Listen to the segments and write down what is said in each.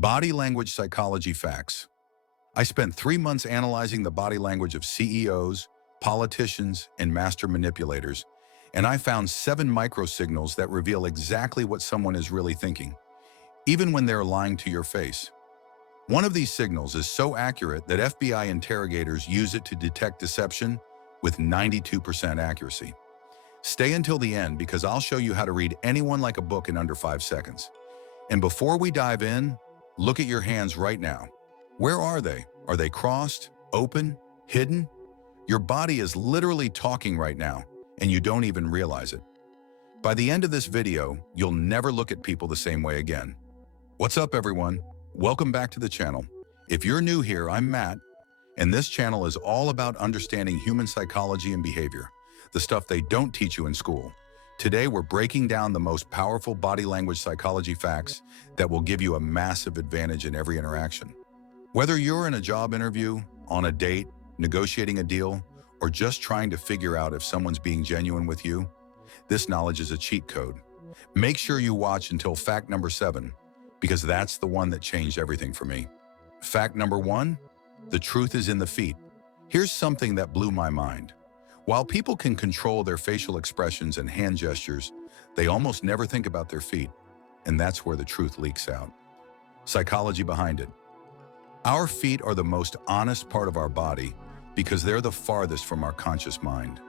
Body language psychology facts. I spent 3 months analyzing the body language of CEOs, politicians, and master manipulators, and I found 7 microsignals that reveal exactly what someone is really thinking, even when they're lying to your face. One of these signals is so accurate that FBI interrogators use it to detect deception with 92% accuracy. Stay until the end because I'll show you how to read anyone like a book in under 5 seconds. And before we dive in, look at your hands right now. Where are they? Are they crossed, open, hidden? Your body is literally talking right now, and you don't even realize it. By the end of this video, you'll never look at people the same way again. What's up, everyone? Welcome back to the channel. If you're new here, I'm Matt, and this channel is all about understanding human psychology and behavior, the stuff they don't teach you in school. Today, we're breaking down the most powerful body language psychology facts that will give you a massive advantage in every interaction. Whether you're in a job interview, on a date, negotiating a deal, or just trying to figure out if someone's being genuine with you, this knowledge is a cheat code. Make sure you watch until fact number 7, because that's the one that changed everything for me. Fact number 1, the truth is in the feet. Here's something that blew my mind. While people can control their facial expressions and hand gestures, they almost never think about their feet, and that's where the truth leaks out. Psychology behind it. Our feet are the most honest part of our body because they're the farthest from our conscious mind.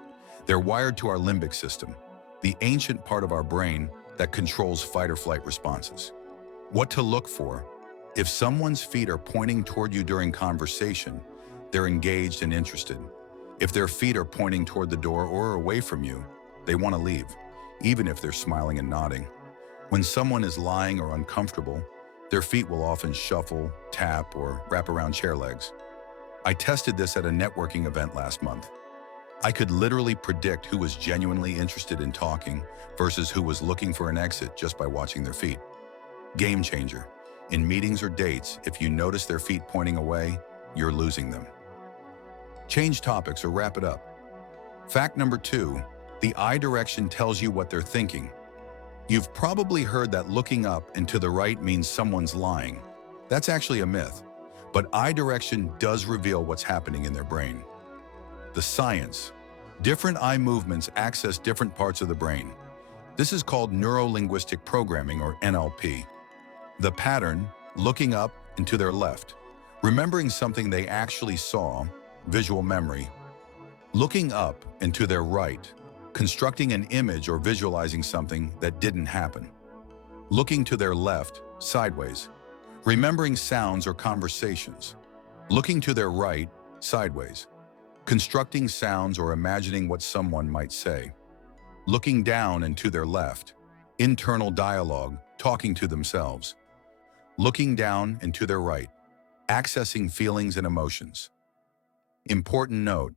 They're wired to our limbic system, the ancient part of our brain that controls fight or flight responses. What to look for? If someone's feet are pointing toward you during conversation, they're engaged and interested. If their feet are pointing toward the door or away from you, they want to leave, even if they're smiling and nodding. When someone is lying or uncomfortable, their feet will often shuffle, tap, or wrap around chair legs. I tested this at a networking event last month. I could literally predict who was genuinely interested in talking versus who was looking for an exit just by watching their feet. Game changer. In meetings or dates, if you notice their feet pointing away, you're losing them. Change topics or wrap it up. Fact number 2, the eye direction tells you what they're thinking. You've probably heard that looking up and to the right means someone's lying. That's actually a myth, but eye direction does reveal what's happening in their brain. The science. Different eye movements access different parts of the brain. This is called neuro-linguistic programming, or NLP. The pattern, looking up and to their left, remembering something they actually saw, visual memory. Looking up and to their right, constructing an image or visualizing something that didn't happen. Looking to their left, sideways, remembering sounds or conversations. Looking to their right, sideways, constructing sounds or imagining what someone might say. Looking down and to their left, internal dialogue, talking to themselves. Looking down and to their right, accessing feelings and emotions. Important note,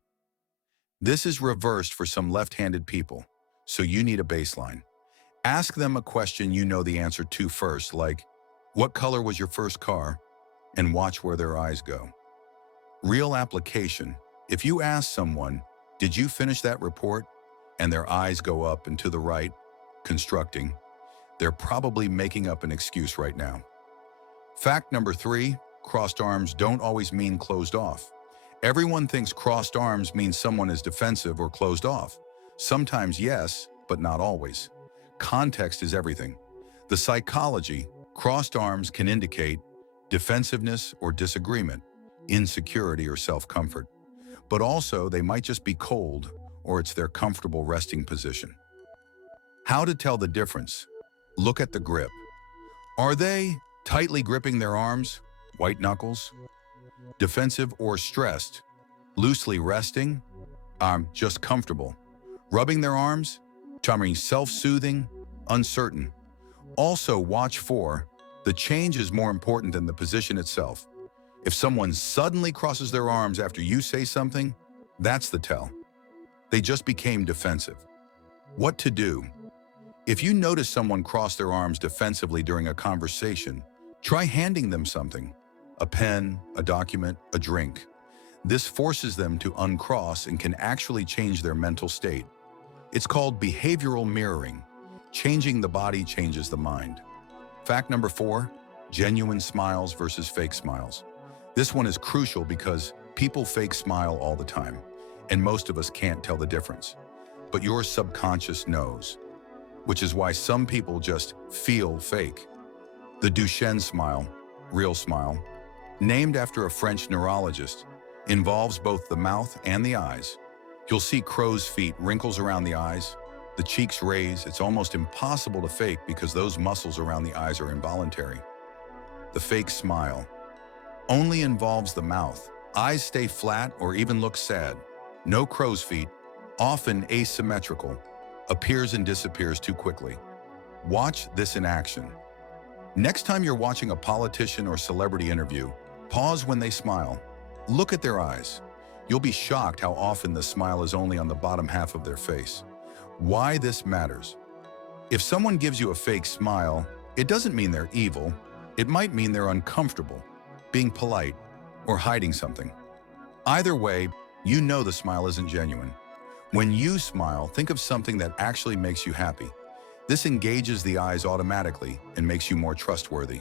this is reversed for some left-handed people, so you need a baseline. Ask them a question you know the answer to first, like, what color was your first car? And watch where their eyes go. Real application, if you ask someone, did you finish that report? And their eyes go up and to the right, constructing, they're probably making up an excuse right now. Fact number 3, crossed arms don't always mean closed off. Everyone thinks crossed arms means someone is defensive or closed off. Sometimes yes, but not always. Context is everything. The psychology, crossed arms can indicate defensiveness or disagreement, insecurity or self-comfort. But also they might just be cold or it's their comfortable resting position. How to tell the difference? Look at the grip. Are they tightly gripping their arms, white knuckles? Defensive or stressed, loosely resting, just comfortable. Rubbing their arms, self-soothing, uncertain. Also watch for, the change is more important than the position itself. If someone suddenly crosses their arms after you say something, that's the tell. They just became defensive. What to do? If you notice someone cross their arms defensively during a conversation, try handing them something. A pen, a document, a drink. This forces them to uncross and can actually change their mental state. It's called behavioral mirroring. Changing the body changes the mind. Fact number 4, genuine smiles versus fake smiles. This one is crucial because people fake smile all the time, and most of us can't tell the difference. But your subconscious knows, which is why some people just feel fake. The Duchenne smile, real smile, named after a French neurologist, involves both the mouth and the eyes. You'll see crow's feet, wrinkles around the eyes, the cheeks raise. It's almost impossible to fake because those muscles around the eyes are involuntary. The fake smile only involves the mouth. Eyes stay flat or even look sad. No crow's feet, often asymmetrical, appears and disappears too quickly. Watch this in action. Next time you're watching a politician or celebrity interview, pause when they smile. Look at their eyes. You'll be shocked how often the smile is only on the bottom half of their face. Why this matters. If someone gives you a fake smile, it doesn't mean they're evil. It might mean they're uncomfortable, being polite, or hiding something. Either way, you know the smile isn't genuine. When you smile, think of something that actually makes you happy. This engages the eyes automatically and makes you more trustworthy.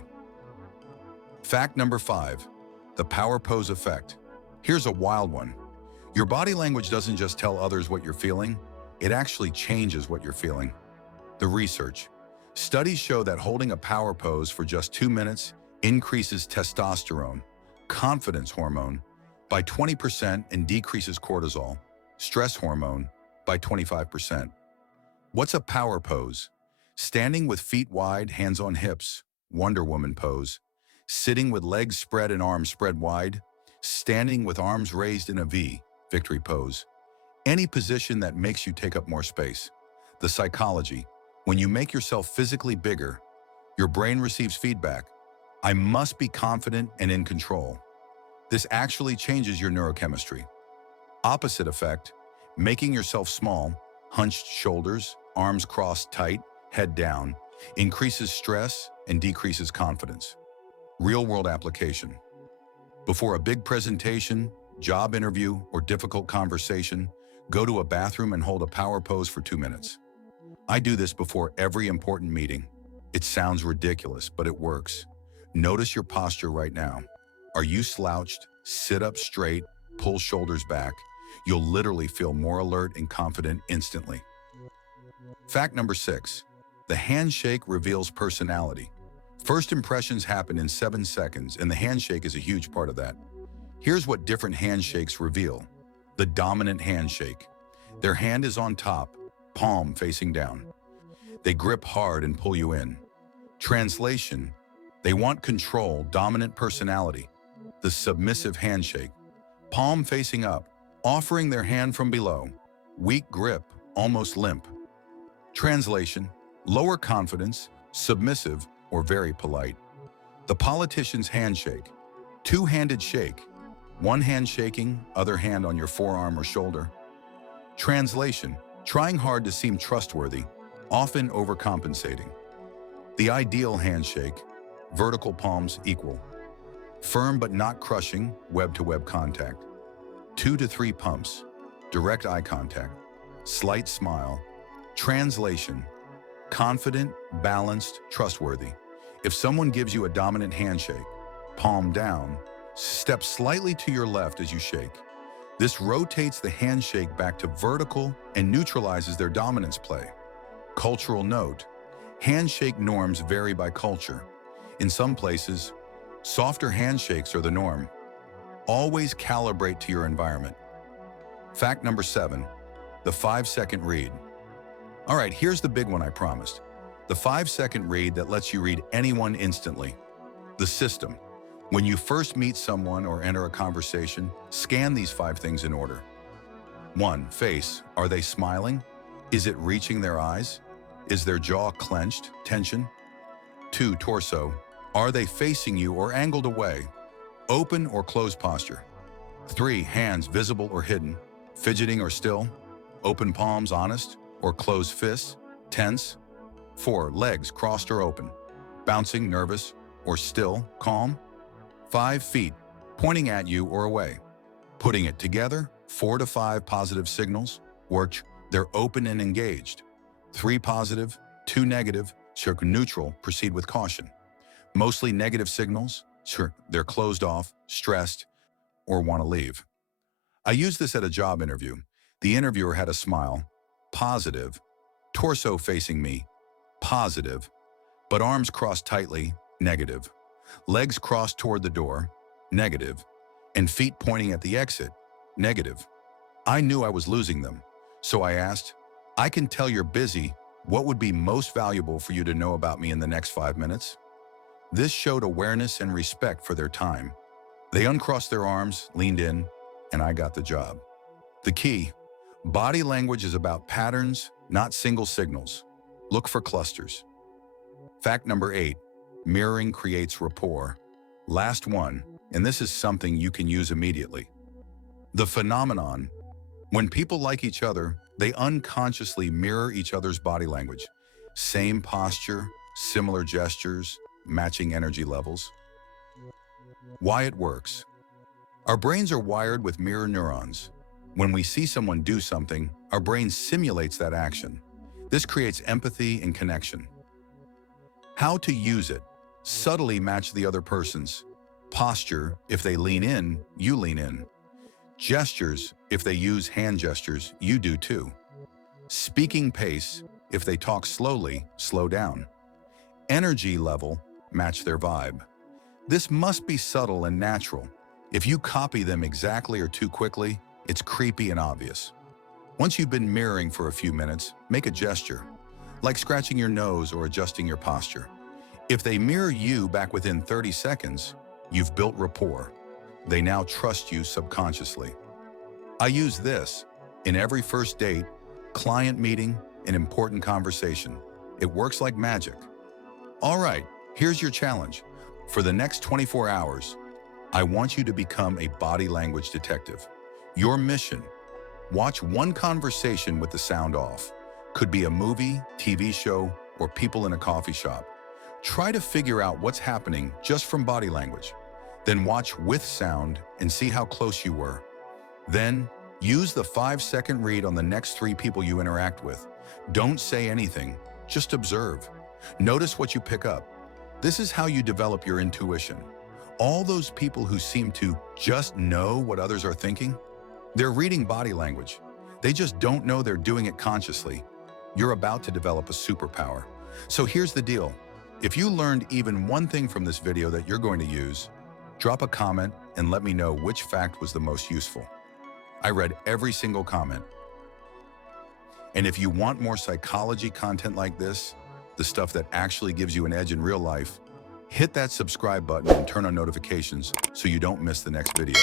Fact number 5, the power pose effect. Here's a wild one. Your body language doesn't just tell others what you're feeling, it actually changes what you're feeling. The research. Studies show that holding a power pose for just 2 minutes increases testosterone, confidence hormone, by 20% and decreases cortisol, stress hormone, by 25%. What's a power pose? Standing with feet wide, hands on hips, Wonder Woman pose. Sitting with legs spread and arms spread wide. Standing with arms raised in a V, victory pose. Any position that makes you take up more space. The psychology. When you make yourself physically bigger, your brain receives feedback. I must be confident and in control. This actually changes your neurochemistry. Opposite effect, making yourself small, hunched shoulders, arms crossed tight, head down, increases stress and decreases confidence. Real-world application. Before a big presentation, job interview, or difficult conversation, go to a bathroom and hold a power pose for 2 minutes. I do this before every important meeting. It sounds ridiculous, but it works. Notice your posture right now. Are you slouched? Sit up straight, pull shoulders back. You'll literally feel more alert and confident instantly. Fact number 6, the handshake reveals personality. First impressions happen in 7 seconds, and the handshake is a huge part of that. Here's what different handshakes reveal. The dominant handshake. Their hand is on top, palm facing down. They grip hard and pull you in. Translation, they want control, dominant personality. The submissive handshake. Palm facing up, offering their hand from below. Weak grip, almost limp. Translation, lower confidence, submissive, or very polite. The politician's handshake. Two-handed shake. One hand shaking, other hand on your forearm or shoulder. Translation, trying hard to seem trustworthy, often overcompensating. The ideal handshake. Vertical palms equal. Firm but not crushing, web-to-web contact. 2 to 3 pumps. Direct eye contact. Slight smile. Translation, confident, balanced, trustworthy. If someone gives you a dominant handshake, palm down, step slightly to your left as you shake. This rotates the handshake back to vertical and neutralizes their dominance play. Cultural note, handshake norms vary by culture. In some places, softer handshakes are the norm. Always calibrate to your environment. Fact number 7, the 5-second read. All right, here's the big one I promised. The 5-second read that lets you read anyone instantly. The system. When you first meet someone or enter a conversation, scan these 5 things in order. 1. Face. Are they smiling? Is it reaching their eyes? Is their jaw clenched? Tension? 2. Torso. Are they facing you or angled away? Open or closed posture? 3. Hands. Visible or hidden? Fidgeting or still? Open palms, honest, or closed fists? Tense? 4. Legs. Crossed or open? Bouncing, nervous, or still, calm? 5. Feet. Pointing at you or away? Putting it together. 4 to 5 positive signals. Work. They're open and engaged. 3 positive, 2 negative, circle neutral, proceed with caution. Mostly negative signals. Sure, they're closed off, stressed, or want to leave. I used this at a job interview. The interviewer had a smile, positive, torso facing me, positive, but arms crossed tightly, negative. Legs crossed toward the door, negative, and feet pointing at the exit, negative. I knew I was losing them, so I asked, I can tell you're busy. What would be most valuable for you to know about me in the next 5 minutes? This showed awareness and respect for their time. They uncrossed their arms, leaned in, and I got the job. The key: body language is about patterns, not single signals. Look for clusters. Fact number 8, mirroring creates rapport. Last one, and this is something you can use immediately. The phenomenon: when people like each other, they unconsciously mirror each other's body language. Same posture, similar gestures, matching energy levels. Why it works. Our brains are wired with mirror neurons. When we see someone do something, our brain simulates that action. This creates empathy and connection. How to use it. Subtly match the other person's posture. If they lean in, you lean in. Gestures: if they use hand gestures, you do too. Speaking pace: if they talk slowly, slow down. Energy level: match their vibe. This must be subtle and natural. If you copy them exactly or too quickly, it's creepy and obvious. Once you've been mirroring for a few minutes, make a gesture, like scratching your nose or adjusting your posture. If they mirror you back within 30 seconds, you've built rapport. They now trust you subconsciously. I use this in every first date, client meeting, and important conversation. It works like magic. All right, here's your challenge. For the next 24 hours, I want you to become a body language detective. Your mission: watch one conversation with the sound off. Could be a movie, TV show, or people in a coffee shop. Try to figure out what's happening just from body language. Then watch with sound and see how close you were. Then, use the 5-second read on the next 3 people you interact with. Don't say anything, just observe. Notice what you pick up. This is how you develop your intuition. All those people who seem to just know what others are thinking, they're reading body language. They just don't know they're doing it consciously. You're about to develop a superpower. So here's the deal. If you learned even one thing from this video that you're going to use, drop a comment and let me know which fact was the most useful. I read every single comment. And if you want more psychology content like this, the stuff that actually gives you an edge in real life, hit that subscribe button and turn on notifications so you don't miss the next video.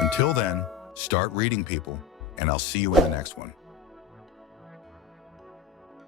Until then, start reading people, and I'll see you in the next one.